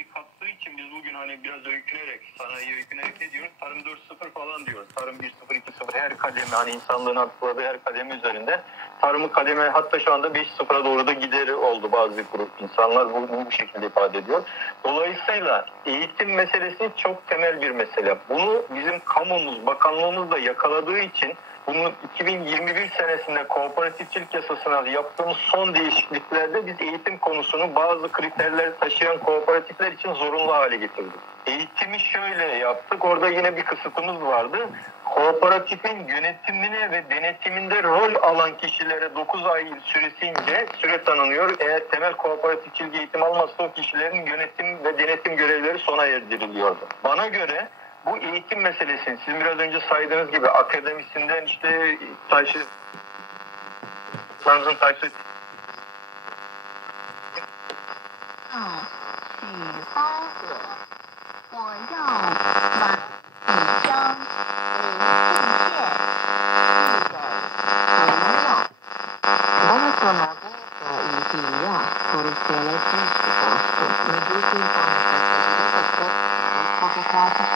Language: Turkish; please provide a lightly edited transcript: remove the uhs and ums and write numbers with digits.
sayı kattığı için biz bugün hani biraz öykünerek, sanayi öykünerek ne diyoruz? Tarım 4.0 falan diyoruz. Tarım 1.0, 2.0 her kademe, hani insanlığın atladığı her kademe üzerinde. Tarımı kademe hatta şu anda 5.0'a doğru da gideri oldu bazı grup insanlar bu şekilde ifade ediyor. Dolayısıyla eğitim meselesi çok temel bir mesele. Bunu bizim kamumuz, bakanlığımız da yakaladığı için bunu 2021 senesinde kooperatifçilik yasasına yaptığımız son değişikliklerde biz eğitim konusunu bazı kriterleri taşıyan kooperatifler için zorunlu hale getirdik. Eğitimi şöyle yaptık. Orada yine bir kısıtımız vardı. Kooperatifin yönetimine ve denetiminde rol alan kişilere 9 ay süresince süre tanınıyor. Eğer temel kooperatifçilik eğitim almazsa o kişilerin yönetim ve denetim görevleri sona erdiriliyordu. Bana göre bu eğitim meselesini sizin biraz önce saydığınız gibi akademisinden işte taşı Tanrı'nın taşı 我要把